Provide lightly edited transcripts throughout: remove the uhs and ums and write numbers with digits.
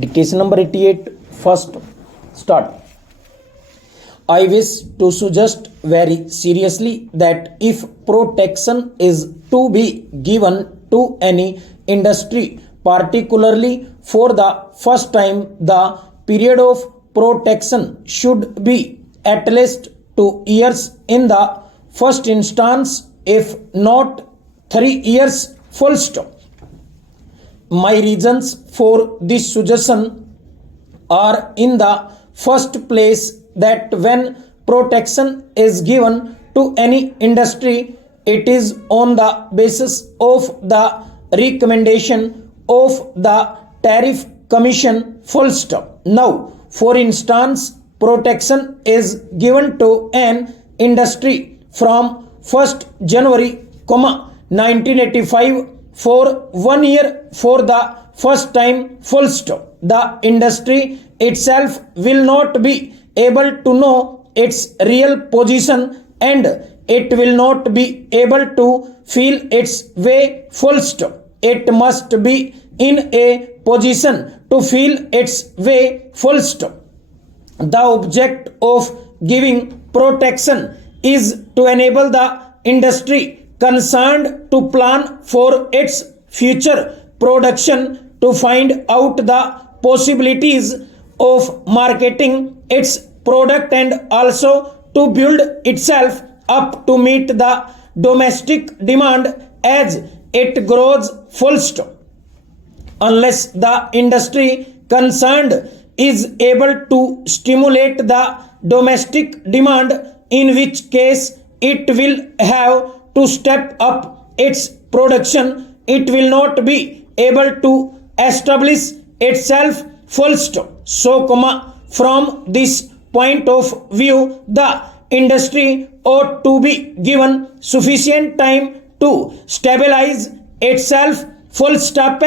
Dictation number 88. First, start. I wish to suggest very seriously that if protection is to be given to any industry, particularly for the first time, the period of protection should be at least 2 years in the first instance, if not 3 years, full stop. My reasons for this suggestion are, in the first place, that when protection is given to any industry, it is on the basis of the recommendation of the tariff commission, full stop. Now, for instance, protection is given to an industry from 1st January, 1985 for 1 year for the first time, full stop. The industry itself will not be able to know its real position and it will not be able to feel its way, full stop. It must be in a position to feel its way, full stop. The object of giving protection is to enable the industry concerned to plan for its future production, to find out the possibilities of marketing its product, and also to build itself up to meet the domestic demand as it grows, full stop. Unless the industry concerned is able to stimulate the domestic demand, in which case it will have to step up its production, it will not be able to establish itself, full stop. So, from this point of view, the industry ought to be given sufficient time to stabilize itself, full stop.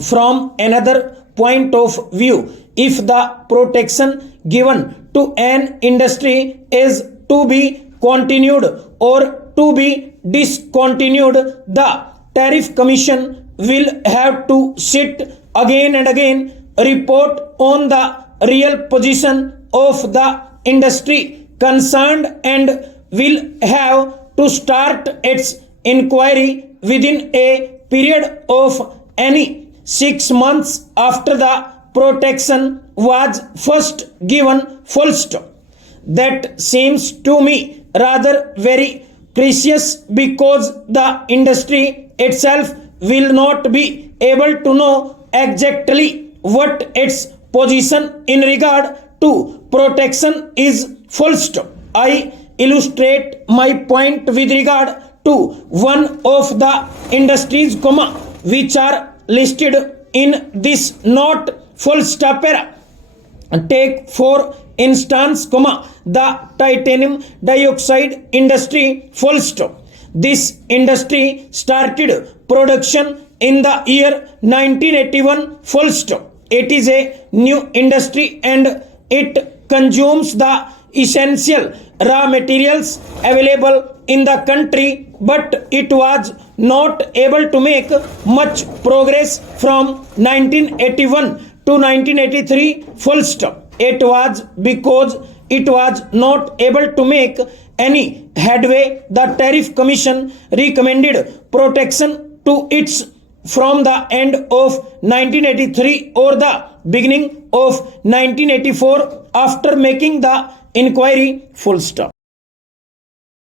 From another point of view, if the protection given to an industry is to be continued or to be discontinued, the tariff commission will have to sit again and again, report on the real position of the industry concerned, and will have to start its inquiry within a period of any 6 months after the protection was first given, full stop. That seems to me rather very precious, because the industry itself will not be able to know exactly what its position in regard to protection is, full stop. I illustrate my point with regard to one of the industries, which are listed in this note, full stop. Take for instance, the titanium dioxide industry, full stop. This industry started production in the year 1981, full stop. It is a new industry and it consumes the essential raw materials available in the country, but it was not able to make much progress from 1981 to 1983, full stop. It was because it was not able to make any headway. The tariff commission recommended protection to its from the end of 1983 or the beginning of 1984, after making the inquiry, full stop.